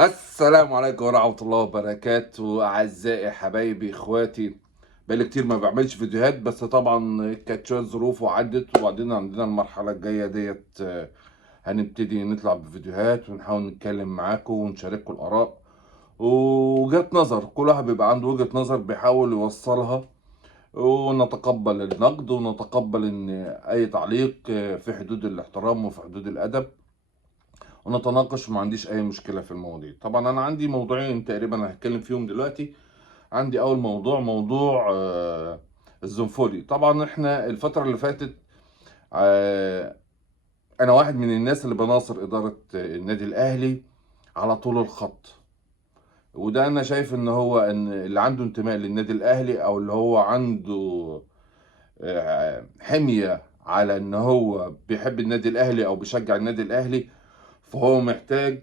السلام عليكم ورحمة الله وبركاته، أعزائي حبايبي إخواتي. بقالي كتير ما بعملش فيديوهات، بس طبعا كانت شوية ظروف وعدت، وبعدين عندنا المرحلة الجاية ديت هنبتدي نطلع بفيديوهات ونحاول نتكلم معاكم ونشارككم الآراء ووجهات نظر. كل واحد بيبقى عنده وجهة نظر بيحاول يوصلها، ونتقبل النقد ونتقبل إن أي تعليق في حدود الاحترام وفي حدود الأدب، ونتناقش وما عنديش اي مشكله في المواضيع. طبعا انا عندي موضوعين تقريبا هتكلم فيهم دلوقتي. عندي اول موضوع الزنفولي. طبعا احنا الفتره اللي فاتت آه، انا واحد من الناس اللي بناصر اداره النادي الاهلي على طول الخط. وده انا شايف ان هو ان اللي عنده انتماء للنادي الاهلي، او اللي هو عنده حميه على ان هو بيحب النادي الاهلي او بيشجع النادي الاهلي، فهو محتاج